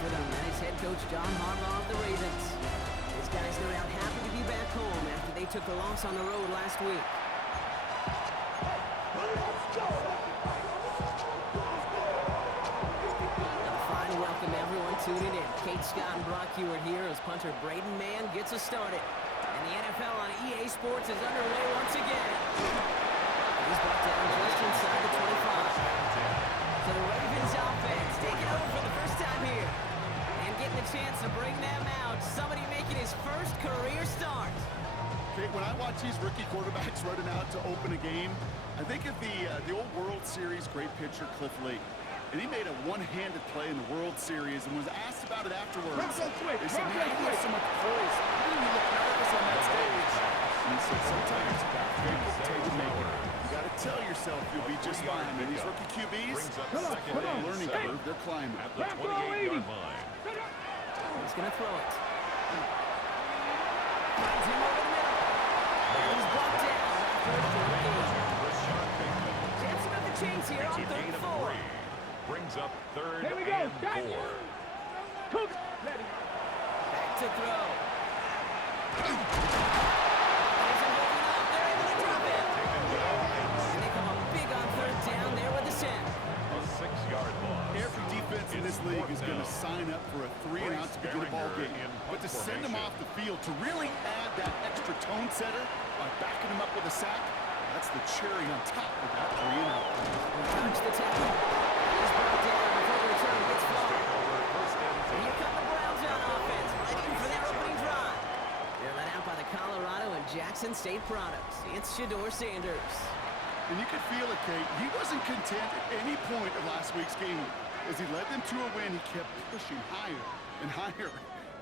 for them. That is head coach John Harbaugh of the Ravens. These guys no doubt happy to be back home after they took a loss on the road last week. A fine welcome everyone tuning in. Kate Scott and Brock Hewitt here as punter Braden Mann gets us started. And the NFL on EA Sports is underway once again. He's brought down just inside the 25. So the Ravens offense taking over for the first time here. And getting a chance to bring them out. Somebody making his first career start. Okay, when I watch these rookie quarterbacks running out to open a game, I think of the old World Series great pitcher Cliff Lee. And he made a one-handed play in the World Series and was asked about it afterwards. They said, man, he has so much poise. How did he look nervous on that stage? And he said, sometimes you got to fake it till you make it. You got to tell yourself you'll be just fine. And these rookie QBs, they're on a learning curve. They're climbing. At the 28-yard line. He's going to throw it. Finds him over the middle. And he's brought down after a short game. Chancing up the chains here on 3rd and 4. Brings up 3rd Here we go. and 4. Cook. Back to throw. They're able to drop it. And they come up big on 3rd down there with the send. A 6-yard loss. Every defense in this league is going to sign up for a 3-and-out to begin a ball game. But to send them off the field, to really add that extra tone setter by backing them up with a sack, that's the cherry on top of that 3-and-out. Dodge the tackle. He's brought down before the return gets far. And here come the Browns on offense, ready for their opening drive. They're led out by the Colorado and Jackson State products. It's Shedeur Sanders. And you could feel it, Kate. He wasn't content at any point of last week's game. As he led them to a win, he kept pushing higher and higher.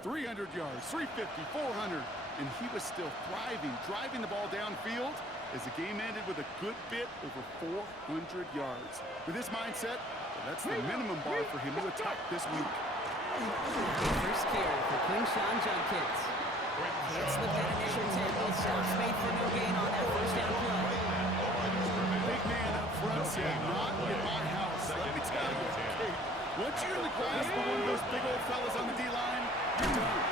300 yards, 350, 400, and he was still thriving, driving the ball downfield as the game ended with a good bit over 400 yards. With this mindset, that's the minimum bar for him to attack this week. First carry for Quinshawn Judkins. Can't slip that initial tackle. Stops made for no gain on that first down play. Big man up front said, not in my house. Let me tell you, Kate, once you're in the grasp of one of those big old fellas on the D-line, you're done.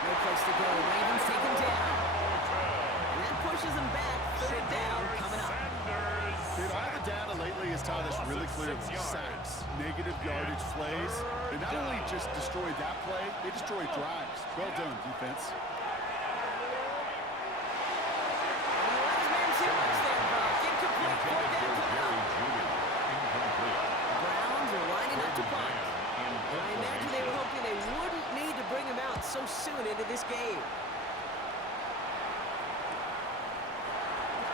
No place to go. Ravens take him down. And that pushes him back. 3rd down coming up. Dude, all the data lately has taught us really clearly sacks, negative yardage plays. They not only just destroyed that play, they destroyed drives. Well done, defense. So soon into this game.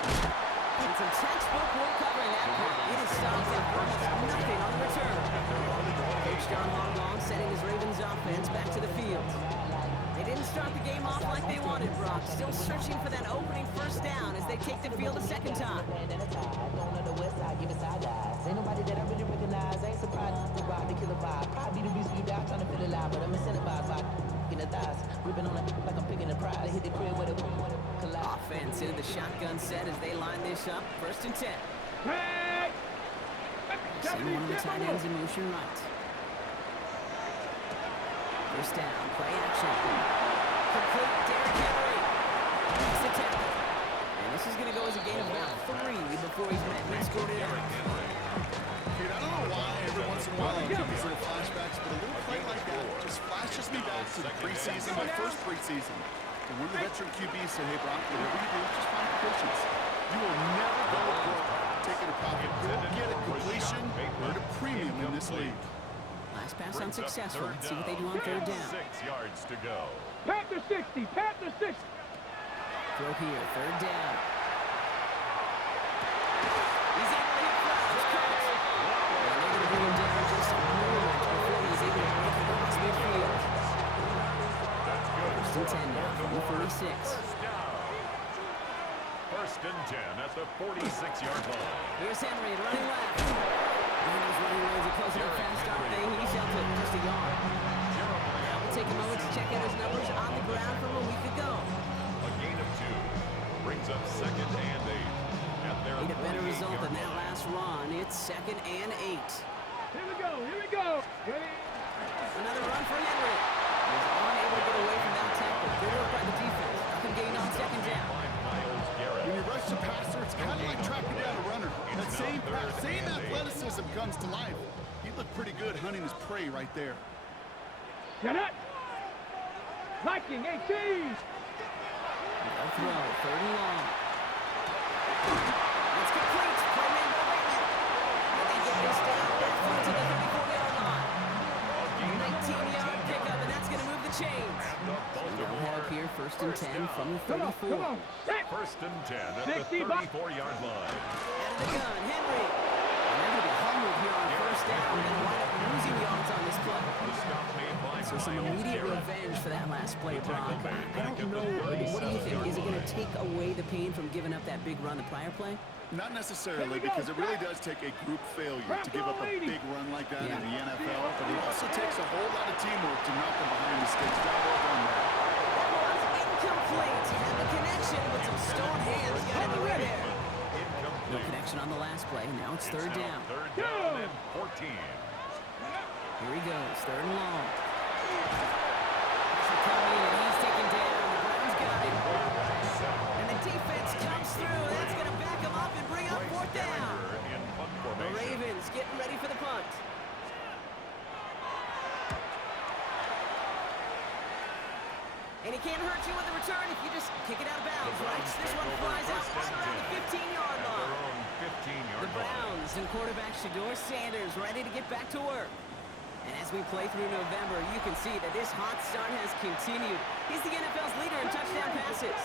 It's a textbook work covering that part. It is stopped at almost nothing on the return. Coach John Harbaugh setting his Ravens offense back to the field. They didn't start the game off like they wanted, Brock. Still searching for that opening first down as they take the field a second time. Ain't nobody that I really recognize. I ain't surprised to rock the killer vibe. Probably the reason you die trying to feel alive, but I'm incentivized by in the thighs, gripping on it like I'm picking a pride. I hit the crib with a collide. Offense into the shotgun set as they line this up. 1st and 10. Send one of the tight ends in motion right. First down, play action. Complete, Derrick Henry. Makes the tackle. And this is going to go as a gain of about 3 before he's met and scored it out. Dude, I don't know why every once in a while I get these little flashbacks, but a little play like that just flashes me back to the preseason, my first preseason. And one of the veteran QBs said, hey, Brock, whatever you do, just find completions. You will never go broke taking a profit. Go get a completion or a premium in this league. Last pass unsuccessful. Let's see what they do on 3rd down. 6 yards to go. Panther 60. Panther 60. Throw here. 3rd down. He's able to hit Flowers. Caught. And they're going to bring him down just a moment before he's able to break across midfield. That's good. 1st and 10 now from the 46. First and 10 at the 46-yard line. Here's Henry running left. Henry's running lanes a close enough fast start thing. He's out to just a yard. Now we'll take a moment to check out his numbers on the ground from a week ago. A gain of 2 brings up 2nd and 8. At their Need a better result 48-yard than that line. last run. It's 2nd and 8. Here we go. Here we go. Ready? Another run comes to life. He looked pretty good hunting his prey right there. Get it. Viking 18. No throw, 3rd and long. It's complete. Play man by Bateman. And they get this down roughly to the 34-yard line. 19-yard pickup, and that's going to move the chains. They'll have here 1st and 10 from the 34. Come on. Set. 1st and 10 at the 34-yard line. Out of the gun, Henry. And they're going to be humbled here on 1st down and wind up losing yards on this play. The stop made by So some Miles immediate Garrett. revenge for that last play, Brock. I don't know. What do you think? Is it going to take away the pain from giving up that big run the prior play? Not necessarily, because it really does take a group failure to give up a big run like that in the NFL, but it also takes a whole lot of teamwork to knock them behind the sticks. Job well done there. That was incomplete. Had the connection, but some stone hands got in the way there. No connection on the last play. Now it's 3rd down. 3rd down and 14. Here he goes. 3rd and long. Pressure coming, and he's taken down. The Browns got him. And the defense comes through. That's going to back him up and bring up 4th down. In punt The formation. Ravens getting ready for the punt. And he can't hurt you with the return if you just kick it out of bounds, right? This one flies out right around the 15-yard Their line. own 15-yard The Browns and quarterback Shedeur Sanders ready to get back to work. And as we play through November, you can see that this hot start has continued. He's the NFL's leader in touchdown passes.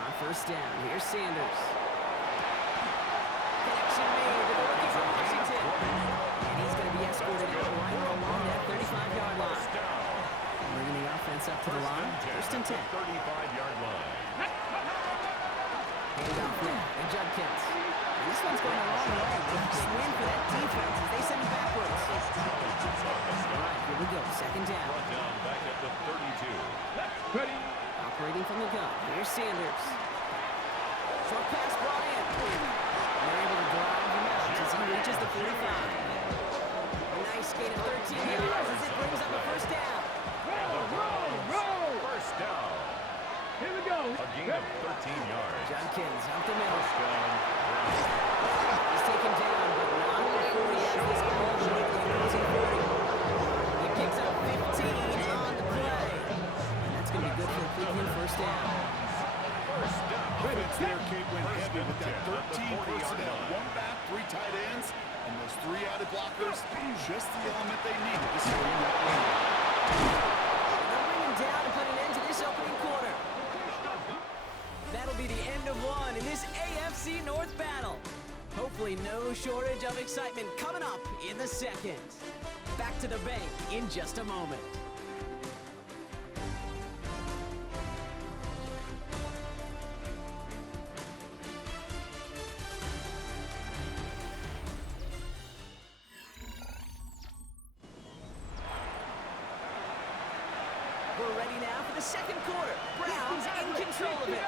On 1st down, here's Sanders. Connection made to the rookie from Washington. And he's going to be escorted out right along that 35-yard line. Bringing the offense up to the line. 1st and 10. 35-yard line. Hand off now, and Judkins. And this one's going a long way. Swing for that defense as they send him backwards. All right, here we go. 2nd down. Brought down back at the 32. Ready. Operating from the gun. Here's Sanders. Short pass brought in. And they're able to drive him out as he reaches the 45. A nice gain of 13 yards as it brings up a 1st down. Roll. 1st down. Here we go. A gain of 13 yards. Judkins up the middle. 1st down. He's taken down, but not before he has this ball to make the opposing 40. He picks up 15 on the play. And that's going to be good for a Cleveland 1st down. 1st down. Offense there, Kate, went heavy with that 13 personnel. 1 back, 3 tight ends, and those 3 added blockers. Just the element they needed to swing that win. They'll bring him down and put an end to this opening quarter. That'll be the end of one in this AFC North battle. Hopefully no shortage of excitement coming up in the 2nd. Back to the bank in just a moment. We're ready now for the 2nd quarter. Browns in control of it.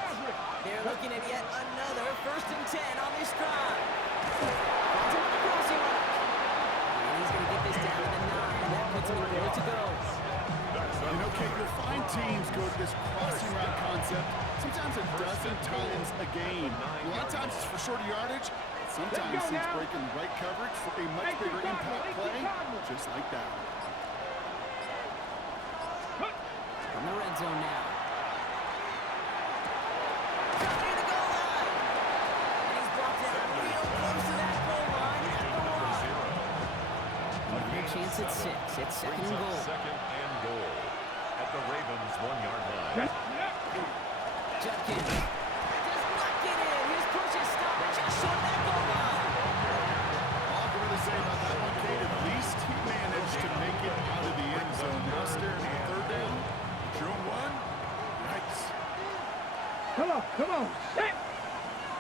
They're looking at yet another 1st and 10 on this drive. Finds him on the crossing route. And he's going to get this down to the 9. That puts him in goal to go. You know, Kate, you'll find teams go to this crossing route concept sometimes a dozen times a game. A lot of times it's for shorter yardage. Sometimes it's breaking the right coverage for a much bigger impact play, just like that. From the red zone now. Got near the goal line. And he's brought down real close to that goal line at the 1. Another chance at 6. It's 2nd and goal. 2nd and goal. At the Ravens' 1-yard line. Judkins does not get in. His push is stopped just short of that goal line. All I can really say about that one, Kate, at least he managed to make it out of the end zone. Now staring at 3rd down. Drone 1. Yikes. Come on. Set.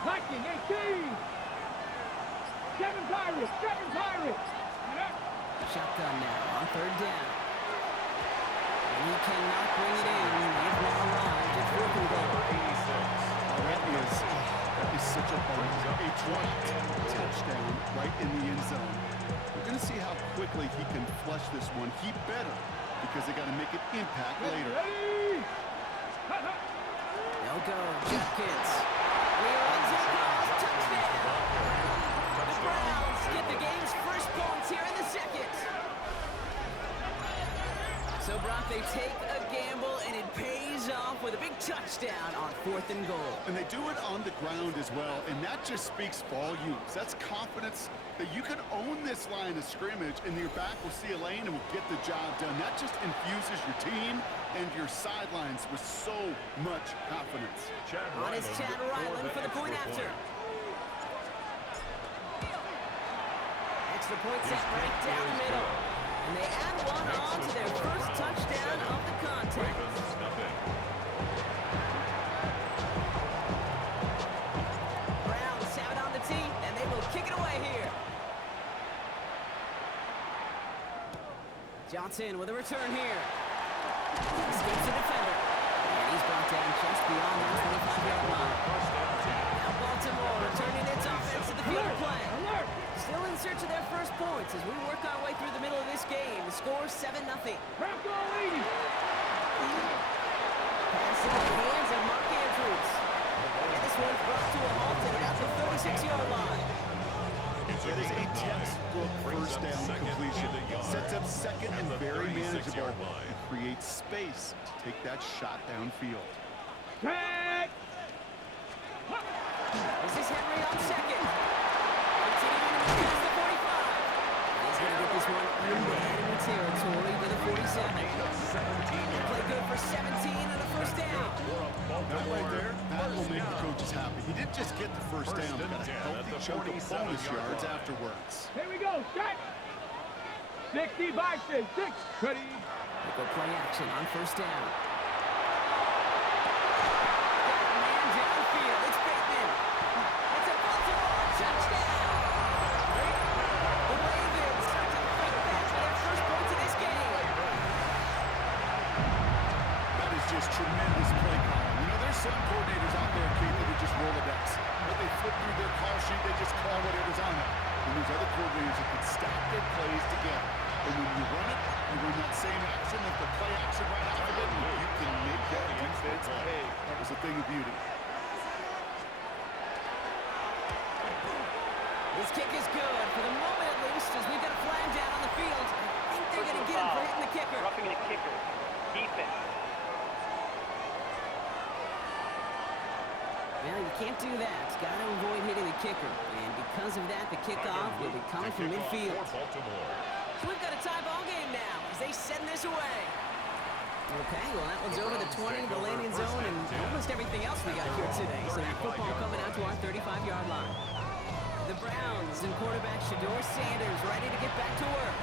Viking 18. 7 Pirates. Shotgun now on 3rd down. And he cannot bring it in. They've now arrived at 4th and goal. That is such a dropped touchdown right in the end zone. We're going to see how quickly he can flush this one. He better, because they got to make an impact later. They'll go. Judkins. He runs it across. Touchdown. The Browns get the the game's first points here in the second. So, Brock, they take a gamble, and it pays off with a big touchdown on 4th and goal. And they do it on the ground as well, and that just speaks volumes. That's confidence that you can own this line of scrimmage, and your back will see a lane and will get the job done. That just infuses your team and your sidelines with so much confidence. On is Chad Ryland for the point after. Extra point set right down the middle. And they add one on to their first touchdown of the contest. Browns have it on the tee, and they will kick it away here. Johnson with a return here. Escapes the defender. And he's brought down just beyond the 25-yard line. Now Baltimore returning its offense to the field of play. Still in search of their first points as we work our way through the middle of this game. The score 7-0. Bronco leading. Pass in the hands of Mark Andrews. And this one's brought to a halt at about the 36-yard line. That is a textbook first down completion. Sets up second and very manageable. And creates space to take that shot downfield. Tag. This is Henry on second. Continuing to move past the 45. He's going to get this one into enemy territory to the 47. Play good for 17 and a first down. That right there, that will make the coaches happy. He didn't just get the first down, but got a healthy chunk of bonus yards afterwards. Here we go. Set. 60 by 6. Ready. They go play action on first down. Tremendous play calling. You know, there's some coordinators out there, Keith, that would just roll the dice. But they flip through their call sheet, they just call whatever's on it. And there's other coordinators that can stack their plays together. And when you run it, you run that same action with the play action right out of it, and you can make that defense pay. That was a thing of beauty. This kick is good, for the moment at least, as we've got a flag down on the field. I think they're going to get him for hitting the kicker. Roughing the kicker. Defense. Well, you can't do that. Got to avoid hitting the kicker. And because of that, the kickoff will be coming from midfield. So we've got a tie ball game now as they send this away. Okay, well, that one's over the 20, the landing zone, and almost everything else we got here today. So that football coming out to our 35-yard line. The Browns and quarterback Shedeur Sanders ready to get back to work.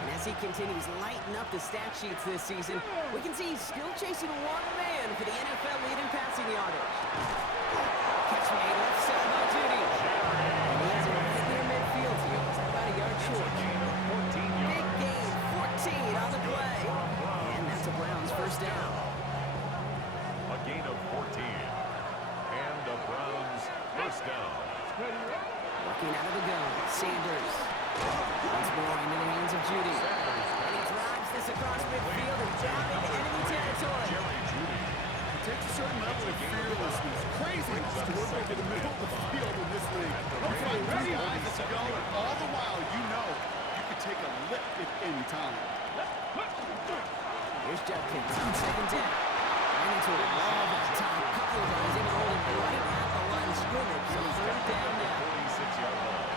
And as he continues lighting up the stat sheets this season, we can see he's still chasing one man for the NFL lead in passing yardage. Catch made left side by Judy. And he has it right near midfield here. It's about a yard short. Big gain, 14 on the play. And that's a Browns first down. A gain of 14. And a Browns first down. Working out of the gun, Sanders. Once more into the hands of Judy. And he drives this across midfield and down into enemy territory. It takes a certain level of fearlessness, craziness to work over the middle of the field in this league. You find three guys that you go, and all the while you know you can take a lift at any time. Here's Judkins on second down. Ran into a wall that time. A couple of guys able to hold him right at the line of scrimmage. So third down now. 46-yard line.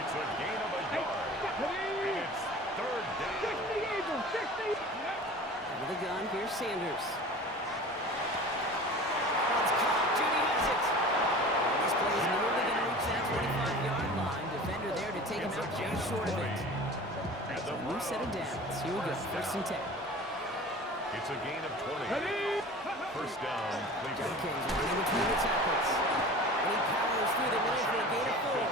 It's a gain of a yard. And it's third down. 60 Eagles. 60. Out of the gun, here's Sanders. It's caught. Judy has it. This play is nearly going to reach that 25-yard line. Defender there to take him out just short of it. So one set of downs. Here we go. First and 10. It's a gain of 20. First down, Cleveland. Judkins running between the tackles. And he powers through the middle for a gain of 4.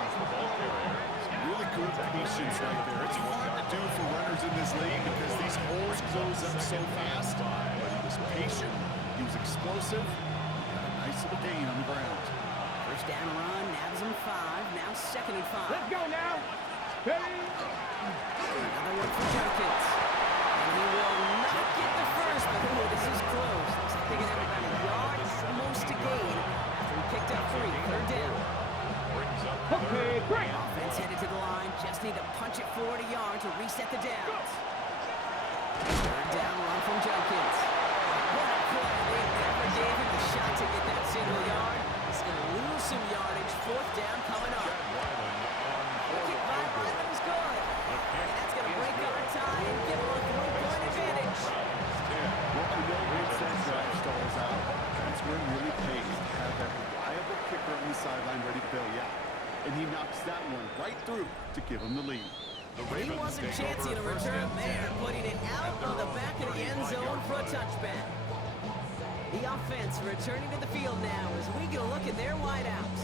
Really good patience right there. It's hard to do for runners in this league because these holes close up so fast. But he was patient, he was explosive, got a nice little gain on the ground. First down run, nabs him 5, now second and 5. Let's go now. Ready. Another one for Judkins. And he will not get the first, but this is close. Looks like they're going to have about a yard at most to gain after he picked up 3. Third down. Okay, break. Offense headed to the line, 40 yards to reset the downs. Third down run from Jenkins. What a play. They never gave him the shot to get that single yard. He's going to lose some yardage. Fourth down coming up. The kick by Ryland is good. And that's going to break our tie and give him a 3-point advantage. Well, I know once that drive stalls out, that's where it really pays to have that reliable kicker on the sideline ready to bail you out. And he knocks that one right through to give him the lead. He wasn't chancing a return there, putting it out on the back of the end zone for a touchback. The offense returning to the field now as we get a look at their wideouts.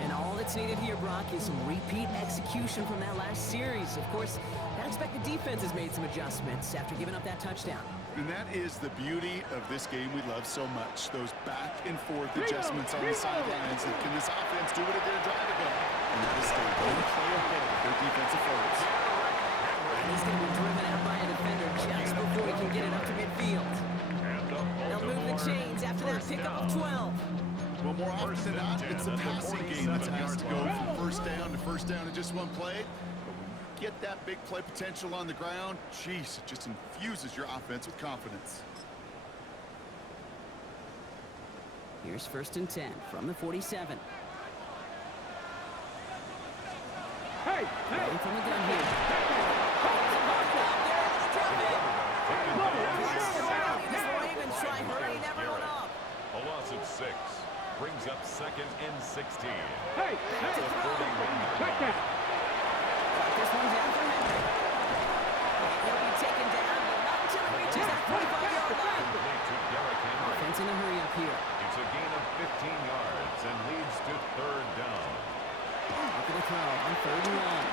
And all that's needed here, Brock, is some repeat execution from that last series. Of course, I expect the defense has made some adjustments after giving up that touchdown. And that is the beauty of this game we love so much. Those back and forth adjustments on the sidelines. And can this offense do what it did a drive ago? And that is stay one play ahead of their defensive forwards. And he's going to be driven out by a defender just before he can get it up to midfield. They'll move the chains after that pickup of 12. Well, more often than not, it's the passing game that's asked to go from first down in just one play. But when you get that big play potential on the ground, geez, it just infuses your offense with confidence. Here's 1st and 10 from the 47. Hey, Running from the gun here. The Ravens try hurrying everyone up. A loss of 6 brings up 2nd and 16. hey, Back to throw. check that. This one's down for Henry. And he'll be taken down, but not until he reaches that 45-yard line. To Derrick Henry. Offense in a hurry up here. It's a gain of 15 yards and leads to 3rd down. Look at the throw on 3rd and 1.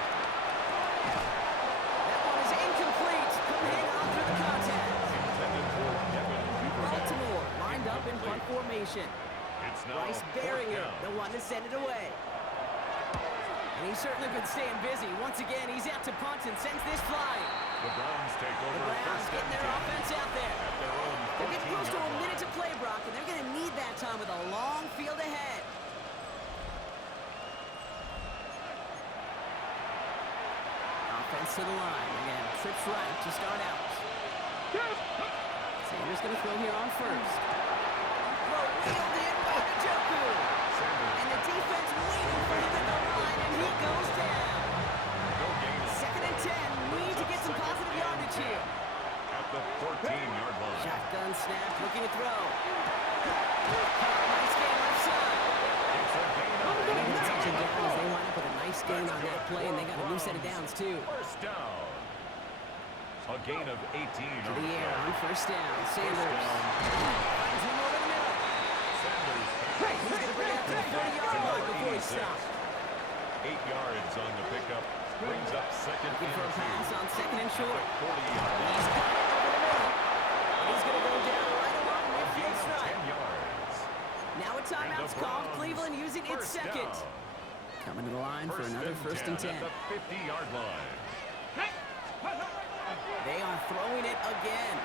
That one is incomplete. Couldn't hang on through the contact. Intended for Devin Duvernay. Baltimore lined up in punt formation. It's now Bryce 4th Baringer, down. the one to send it away. And he's certainly been staying busy. Once again, he's out to punt and sends this flying. The Browns take The over Browns 1st getting and their 10 offense out there. at their own They're getting close to a 14-yard minute to line. play, Brock, and they're going to need that time with a long field ahead. Offense to the line. Again, trips right to start out. Sanders going to throw here on 1st. Throw wheeled in by Njoku. And the defense waiting for him at the line, and he goes down. No gain on 2nd and 10. Need to get some positive yardage here. at the 14-yard line. Shotgun snap, looking to throw. Nice gain left side. It's a gain of And he takes it down as they line up with a nice gain on that play, and they got a new set of downs, too. 1st down. A gain of 18 To on the air on 1st down. Sanders. down. Finds him over the middle. Sanders. He's going to bring it up to the 40-yard line before he stops. 8 yards on the pickup. Brings up 2nd Looking for a and pass 2. on 2nd and short. 40-yard line. He's got it over the middle. And he's going to go down right along midfield strike. 10 yards. Now a timeout's called. Cleveland using its 1st second. down. Coming to the line for another 1st and 10. At the 50-yard line. They are throwing it again.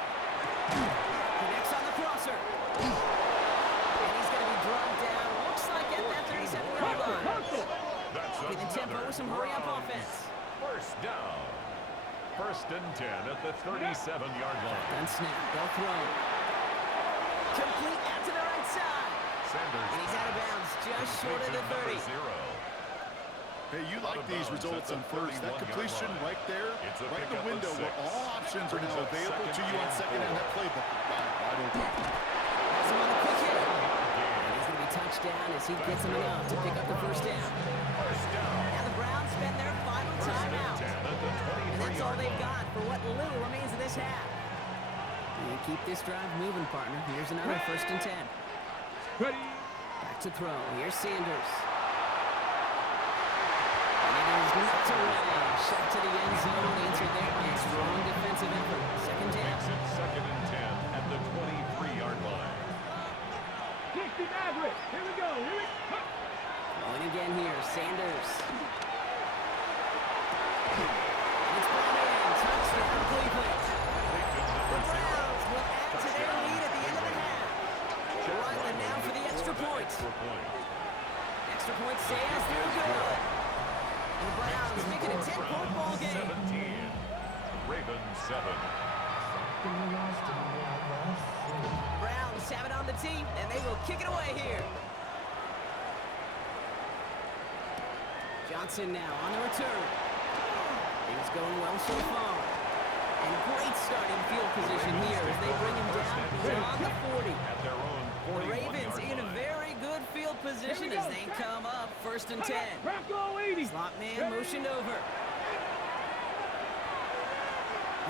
Connects on the crosser. And he's going to be drugged down. Looks like at that 37-yard line. That's Getting tempo with some hurry-up Browns offense. 1st down. 1st and 10 at the 37-yard line. Gun snap. They'll throw. Complete out to the right side. Sanders. And he's out of bounds just short of the 30. 0. Hey, you like these results on 1st. That completion right there, It's a right in the pickup of window where 6. all options are Brings now up available to you on 2nd and that playbook. Wide open. That's him on the quick hit. And he's going to be touched down as he gets him enough to pick up the 1st down. 1st down. Now the Browns spend their final 1st and timeout. 10 at the And that's all 23-yard they've line. got for what little remains of this half. You keep this drive moving, partner. Here's another 1st and 10. Ready? Back to throw. Here's Sanders. And it is knocked away. Shot to the end zone. Answered there by a strong defensive effort. 2nd down. Makes it 2nd and 10 at the 23-yard line. 60 Maverick. Here we go. Here we go. Going again here. Sanders. It's brought in. Touchdown, Cleveland. The Browns will add to their lead at the end of the half. Ryland now for the extra point. Extra point. Extra point says they're good. The Browns making a 10-point ball game. 17. Ravens 7. Browns have it on the tee, and they will kick it away here. Johnson now on the return. Things going well so far. And great starting field position here as they bring him down beyond the 40. At their own The Ravens 41-yard in a line. very good field position as they come up 1st and 10. Bronco 80. Slot man motioned over.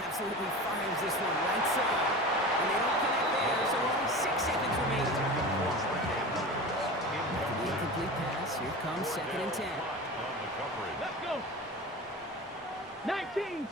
Absolutely fires this one right side. And they don't connect there, so only 6 seconds remaining. The incomplete pass. Here comes 2nd and 10. On the coverage. Let's go. 19.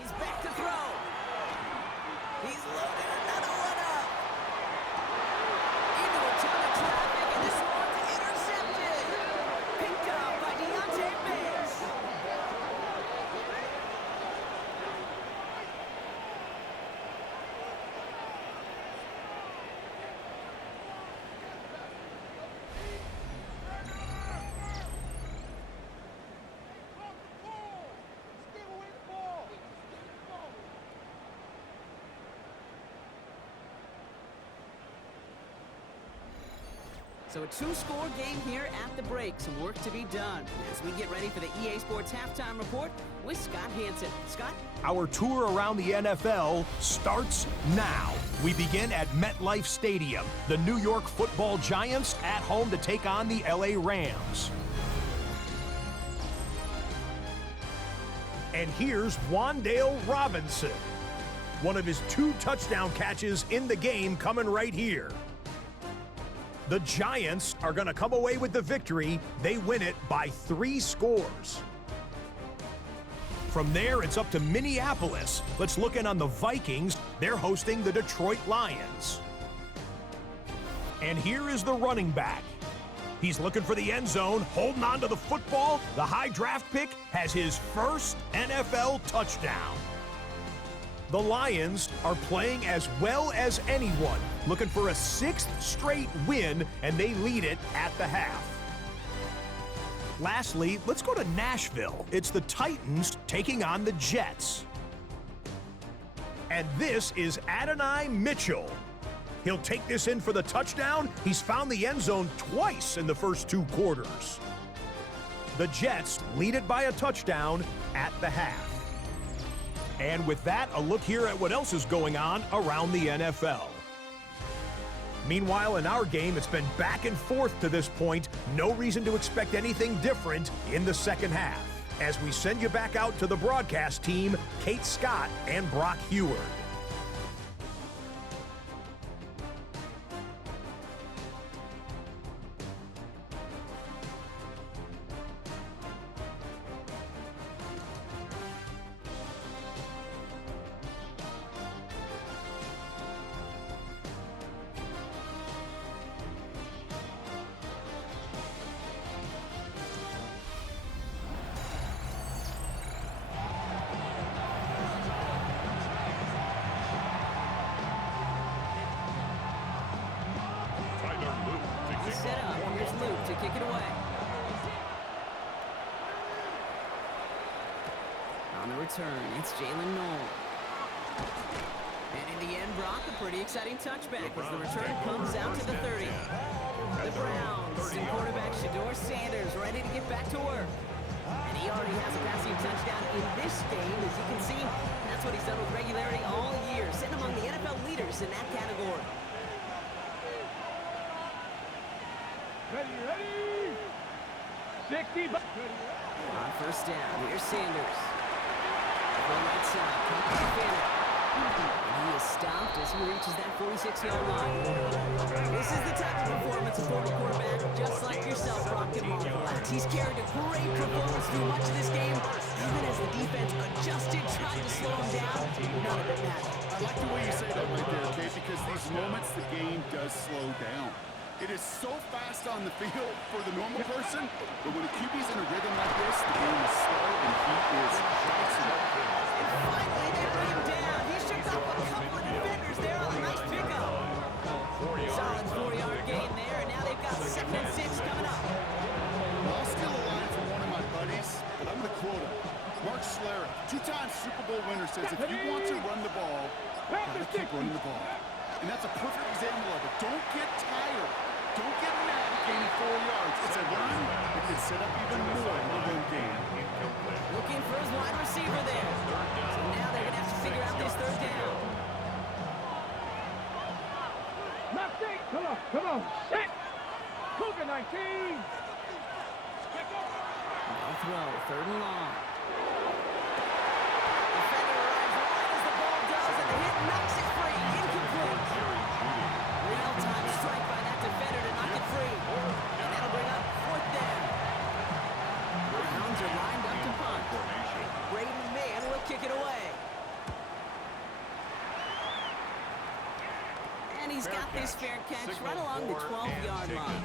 He's back to throw. He's loaded another one up. Into a ton of traffic, and this one's intercepted. Picked up by Deontay Banks. So a two-score game here at the break. Some work to be done as we get ready for the EA Sports Halftime Report with Scott Hanson. Scott? Our tour around the NFL starts now. We begin at MetLife Stadium. The New York Football Giants at home to take on the LA Rams. And here's Wan'Dale Robinson. One of his 2 touchdown catches in the game coming right here. The Giants are going to come away with the victory. They win it by 3 scores. From there, it's up to Minneapolis. Let's look in on the Vikings. They're hosting the Detroit Lions. And here is the running back. He's looking for the end zone, holding on to the football. The high draft pick has his first NFL touchdown. The Lions are playing as well as anyone, looking for a 6th straight win, and they lead it at the half. Lastly, let's go to Nashville. It's the Titans taking on the Jets. And this is Adonai Mitchell. He'll take this in for the touchdown. He's found the end zone twice in the first 2 quarters. The Jets lead it by a touchdown at the half. And with that, a look here at what else is going on around the NFL. Meanwhile, in our game, it's been back and forth to this point. No reason to expect anything different in the second half. As we send you back out to the broadcast team, Kate Scott and Brock Heward. Set up. Here's Luke to kick it away. On the return, it's Jalen Noel. And in the end, Brock, a pretty exciting touchback as the return comes out to the 30. The Browns and quarterback Shedeur Sanders ready to get back to work. And he already has a passing touchdown in this game, as you can see. That's what he's done with regularity all year, sitting among the NFL leaders in that category. Ready. 60. On first down, here's Sanders. From right side, Pump Finn. And he is stopped as he reaches that 46-yard line. This is the type of performance a former quarterback, just like yourself, Brock, can marvel at. He's carried a great performance through much of this game, even as the defense adjusted, tried to slow him down. None of it mattered. I like the way you say that right there, Kate, because these moments the game does slow down. It is so fast on the field for the normal person, but when a QB's in a rhythm like this, the game is slow and he is excellent. And finally, they bring him down. He shook off a couple of defenders there on a nice pickup. Solid 4-yard gain there, and now they've got 2nd and 6 coming up. I'll steal a line from one of my buddies, but I'm going to quote him. Mark Schlereth, 2-time Super Bowl winner, says if you want to run the ball, you got to keep running the ball. And that's a perfect example of it. Don't get tired. Don't get mad at gaining 4 yards. It's a run that can set up even more in the run game. Looking for his wide receiver there. So now they're going to have to figure out this 3rd down. Come on. Set. Cougar 19. Now throw, 3rd and long. Defender arrives right as the ball does, and the hit knocks it free. Incomplete. Real-time strike by that defender to knock it free. And that'll bring up 4th down. Browns are lined up to punt. Braden Mann will kick it away. And he's got this fair catch right along the 12-yard line.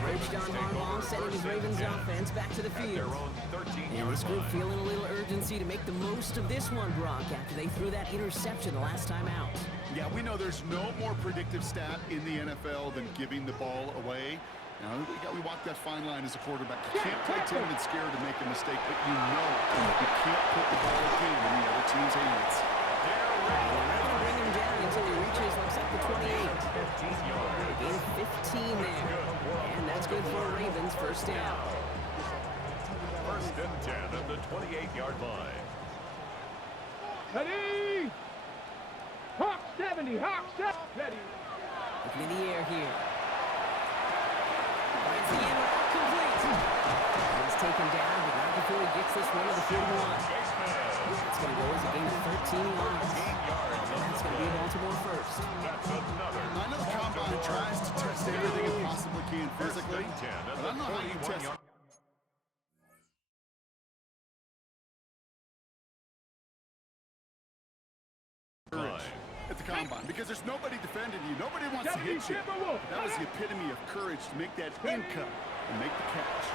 Coach John Harbaugh sending his Ravens offense back to the field. And this group feeling a little urgency to make the most of this one, Brock, after they threw that interception the last time out. Yeah, we know there's no more predictive stat in the NFL than giving the ball away. Now, we walk that fine line as a quarterback. You can't play timid and scared to make a mistake, but you know you can't put the ball again in the other team's hands. They're not going to bring him down until he reaches, looks like the 28. Gain of 15 there. And that's good for Ravens, 1st down. 1st and 10 at the 28-yard line. Ready. Hawk 70. Ready. Looking in the air here. Finds the end route complete. He's taken down, but not before he gets this one to the 41. It's going to go as a gain of 13 yards. yards on That's the going to be play. Baltimore first. That's another. I know the combine tries to test everything it possibly can physically, First and 10 at but I don't know how you the test 41-yard courage at the combine because there's nobody defending you. Nobody wants to hit you. That was the epitome of courage to make that in cut and make the catch.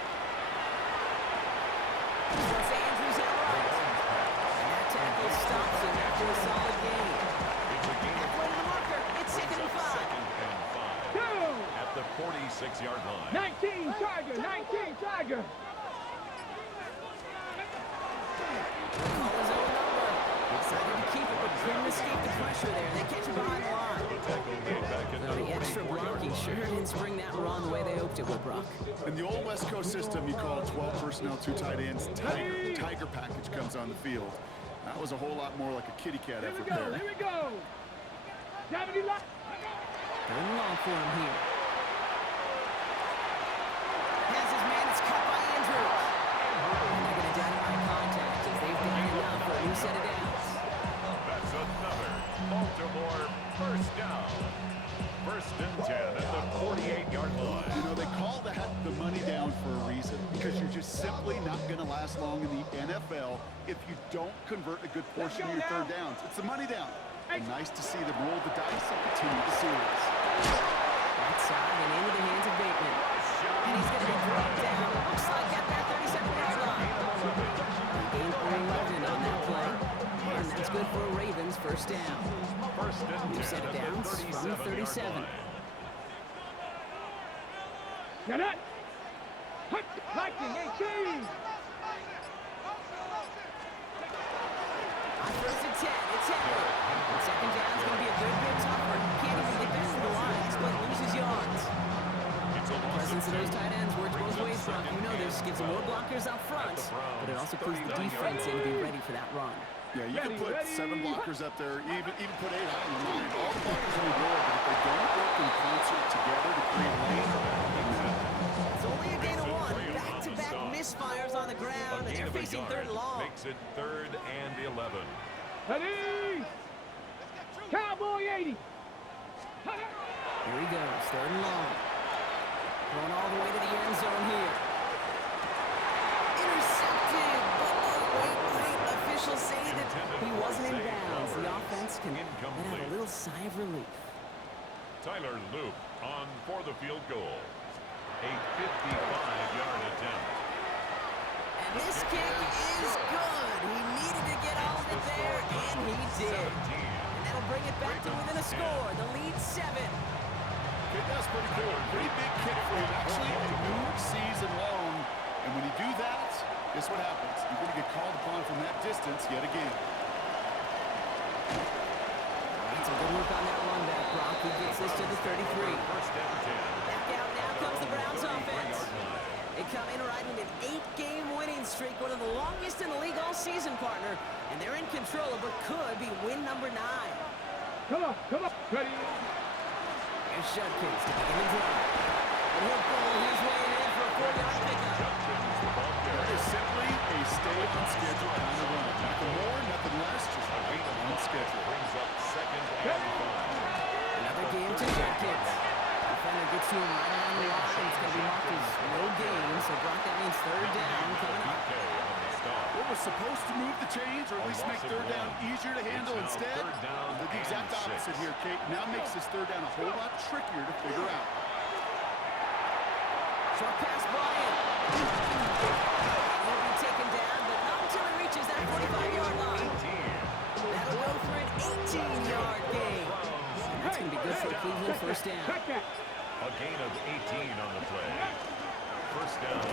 Plus Andrews out right. And that tackle stops him after a solid gain. It's a gain of Halfway to the marker. It's second and 5. second and 5 at the 46-yard line. 19 Tiger, 19 Tiger. Call his own number. Decided to keep it, but couldn't escape the pressure there. They catch him behind the line. Tackle made back at Now, the extra 44 blocking yards. sure didn't spring that run the way they hoped it would, Brock. In the old West Coast system, you call 12 personnel, 2 tight ends. Tiger package comes on the field. That was a whole lot more like a kitty cat Here we effort go, there. here we go. 70 left. Third and long for him here. Has his man. It's caught by Andrews. And they're going to down by contact as they've done enough for a new set of downs. That's another Baltimore first down. First and 10 at the 48-yard line. You know, they call that the money down for a reason because you're just simply not going to last long in the NFL if you don't convert a good portion of your third downs. It's the money down. And nice to see them roll the dice and continue the series. Right side and into the hands of Bateman. And he's going to be brought down. Looks like at that 37-yard line. Gain for 11 on that play. And that's good for a Ravens first down. First and New 10 set of at the downs from the 37-yard 37. line. Get it. Hut, Lightning, 18. On first and 10, it's Henry. And second down's going to be a good bit tougher. Can't even get back to the line. Split loses yards. It's a loss of Presence of 10. those tight ends works both Brings up ways, Brock. You know this. Gives them more blockers up front, but it also clues the defense in to be ready for that run. Yeah, you can put Ready. 7 blockers up there, even put 8 out in the line. All the blockers in the world, but if they don't work in concert together to create a lane, It's only a gain of 1. Three on the Back-to-back stop. misfires on the A ground, and gain they're of a facing yard third and long. makes it 3rd and 11. Ready. Cowboy 80. Here he goes, third and long. Going all the way to the end zone here. Intercepted, but wait. Officials say that he wasn't in bounds. The offense can let out a little sigh of relief. Tyler Loop on for the field goal. A 55-yard attempt. And this kick is good. He needed to get all of it there, and he did. 17. And that'll bring it back to within a score. The lead 7. okay, that's pretty cool. Pretty big kick for him. Actually, a new season long. And when you do that, guess what happens? You're going to get called upon from that distance yet again. That's a good work on that run back, Brock. He gets this to the 33. First and 10. Back out now comes the Browns offense. 33-yard line. They come in riding an 8-game winning streak, one of the longest in the league all season, partner. And they're in control of what could be win number 9. Come on. Ready. Here's Judkins to begin the drive. And he'll pull his way in for a 4-yard pickup. Judkins, the ball That carrier. is simply a stay on schedule kind of run. Nothing more, nothing less, just A right gain of on 1 schedule. brings up 2nd and 5. Another game to Judkins. Defender gets to him right around the line. It's going to be marked as no gain. So, Brock, that means third down coming up. DK on the stop. What was supposed to move the chains, or at least make third down easier to handle It's now instead? 3rd down Did the exact and 6. opposite here, Kate. Now makes this third down a whole lot trickier to figure out. Short pass, Bryant. He'll be taken down, but not until he reaches that 45-yard line. That'll go for an 18-yard gain. And that's going to be good for Cleveland first down. Check that. A gain of 18 on the play. First down.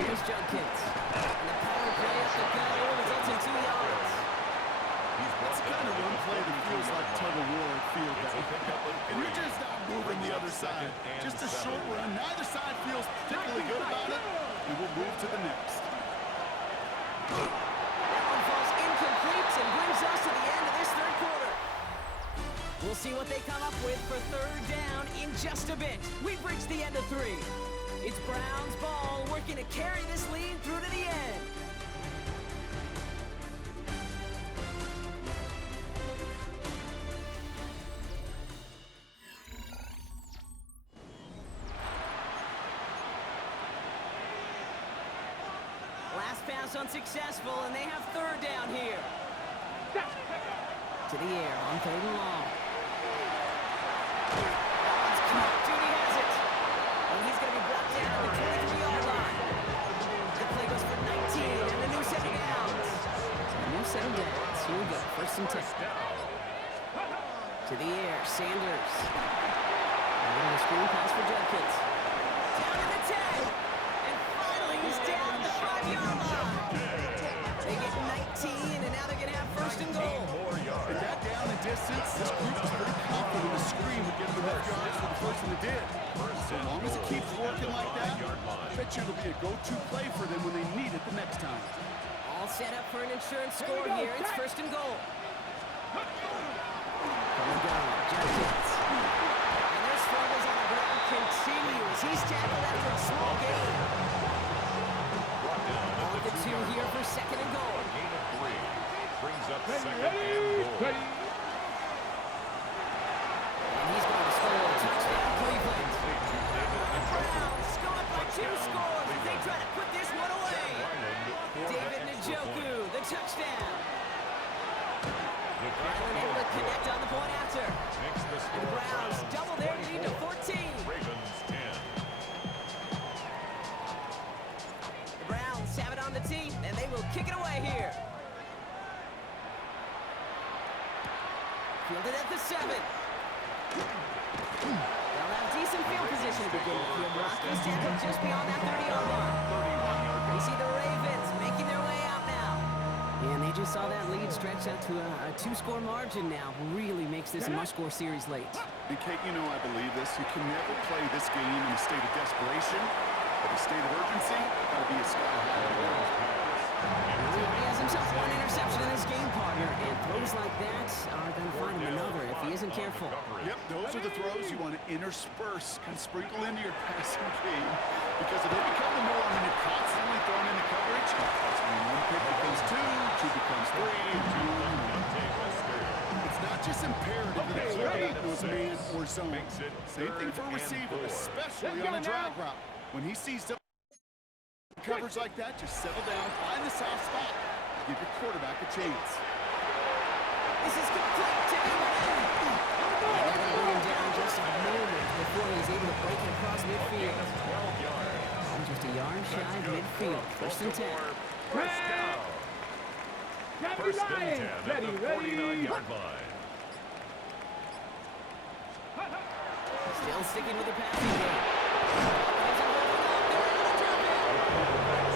Here's Judkins. And the power play up the gut results in 2 yards. He's It's the kind of run play that feels like tug-of-war at field It's a day. pickup of And you're 3. just not moving the other side. and Just a 7. short run. Neither side feels particularly good about it. And we'll move to the next. That one falls incomplete and brings us to the end of this third quarter. We'll see what they come up with for third down in just a bit. We've reached the end of 3. It's Browns ball working to carry this lead through to the end. pass unsuccessful, and they have third down here. To the air on third and long. It's caught. Judy has it. And he's going to be brought down at the 23-yard line. The play goes for 19, and a new set of downs. A new set of downs. Here we go. First and 10. To the air, Sanders. And a screen pass for Judkins. Down to the 10. And finally, he's down at the 5-yard line. They get 19, and now they're going to have first and goal. With that down and distance, this group was pretty confident the screen would get enough yards for the first one it did. So long as it keeps working like that, I bet you it'll be a go-to play for them when they need it the next time. All set up for an insurance score here. It's first and goal. From the gun, Judkins. And their struggles on the ground continues. He's tackled after a small gain. All at the 2 here for second and goal. Gain of 3. Brings up second and goal. And he's going to score. Touchdown, Cleveland. The Browns scored by 2 scores as they try to put this one away. David Njoku, the touchdown. Ryland able to connect on the point after. And the Browns double their lead to 14. Ravens 10. The Browns have it on the team, and they will kick it away here. Fielded at the 7. They'll have decent field position to begin with here. Rockies tackled just beyond that 30-yard line. We see the Ravens making their way out now. And they just saw that lead stretch out to a 2-score margin now. Really makes this a must-score series late. And Kate, you know I believe this. You can never play this game in a state of desperation, but a state of urgency got to be a sky high. He has himself one interception in this game, partner, and throws like that are going to find him another if he isn't careful. Yep, those are the throws you want to intersperse and sprinkle into your passing game, because if they become the norm and you're constantly thrown into coverage, that's when 1 pick becomes 2, 2 becomes 3, 2. It's not just imperative that the quarterback knows man or zone. Same thing for a receiver, especially on a drag route. When he sees coverage like that, just settle down, find the soft spot, give your quarterback a chance. This is complete to Abraham. And they're going to bring him down just a moment before he's able to break it across midfield. 12 yards. I'm just a yard shy of midfield. First and 10. First down. First and 10 at the 49-yard line. Still sticking with the passing game. There's a hold up. They're able to drop it.